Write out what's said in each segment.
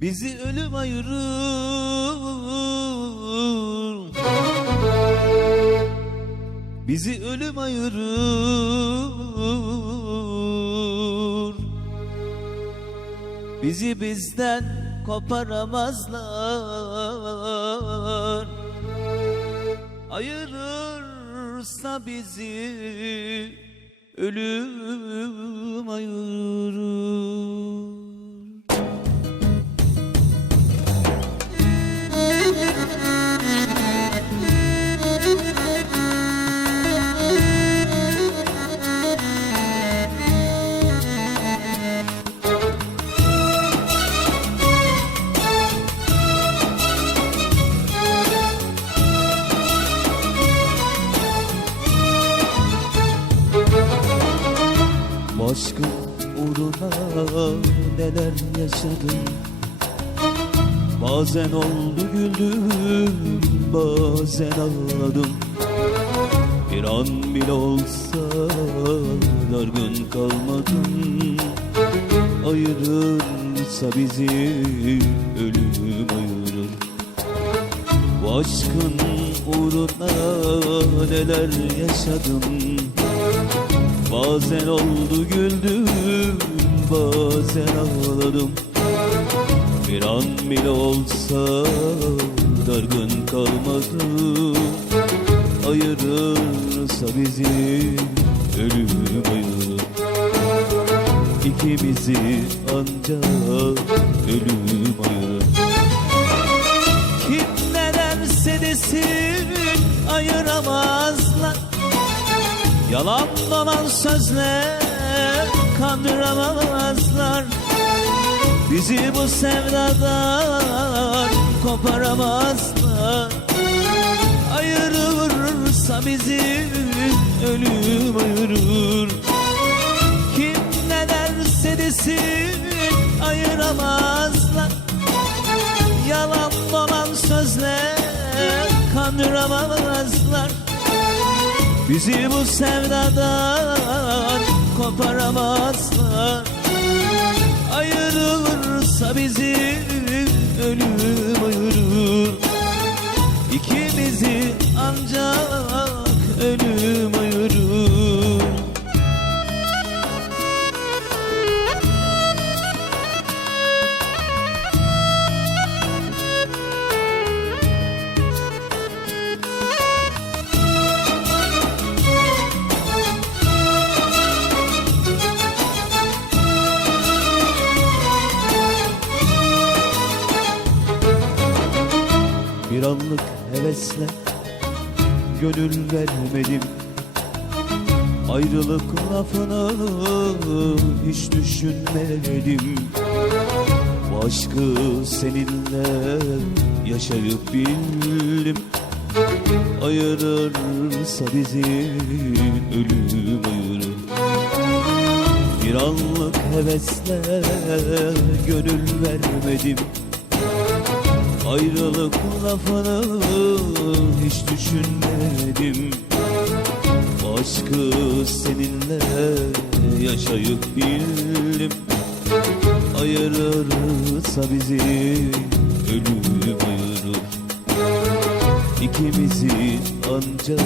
Bizi ölüm ayırır. Bizi ölüm ayırır. Bizi bizden koparamazlar. Ayırırsa bizi ölüm ayırır Aşkın uğruna neler yaşadım Bazen oldu güldüm bazen ağladım. Bir an bile olsa dargın kalmadım Ayırırsa bizi ölüm ayırır. Bu aşkın uğruna neler yaşadım Bazen oldu güldüm, bazen ağladım. Bir an bile olsa dargın kalmadım. Ayırırsa bizi ölüm ayırır İkimizi ancak ölüm Yalan dolan sözler kandıramazlar. Bizi bu sevdadan koparamazlar. Ayırırsa bizi ölüm ayırır Kim ne derse desin ayıramazlar. Yalan dolan sözler kandıramazlar Bizi bu sevdadan koparamazlar. Ayırırsa bizi ölüm ayırır İkimizi ancak ölüm ayırır Bir anlık hevesle gönül vermedim. Ayrılık lafını hiç düşünmedim. Bu aşkı seninle yaşayıp bildim. Ayırırsa bizi ölüm ayırır. Bir anlık hevesle gönül vermedim Ayrılık lafını hiç düşünmedim. Aşkı seninle yaşayıp bildim. Ayırırsa bizi ölüm ayırır İkimizi ancak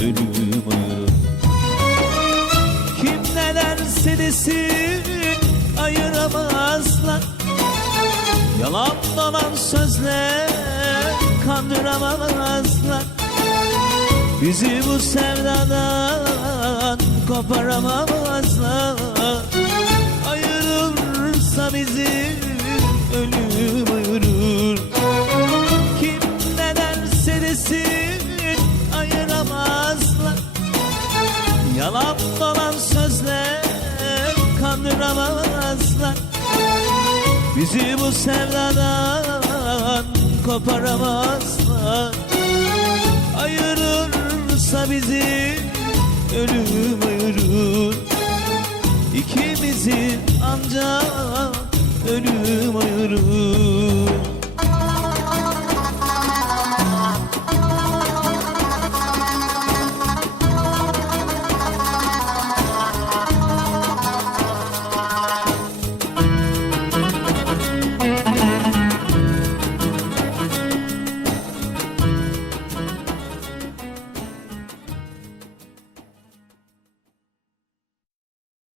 ölüm ayırır Kim ne derse desin Yalan dolan sözler kandıramazlar. Bizi bu sevdadan koparamazlar. Ayırırsa bizi ölüm ayırır Kim ne derse desin ayıramazlar. Yalan Bizi bu sevdadan koparamazlar. Ayırırsa bizi ölüm ayırır. İkimizi ancak ölüm ayırır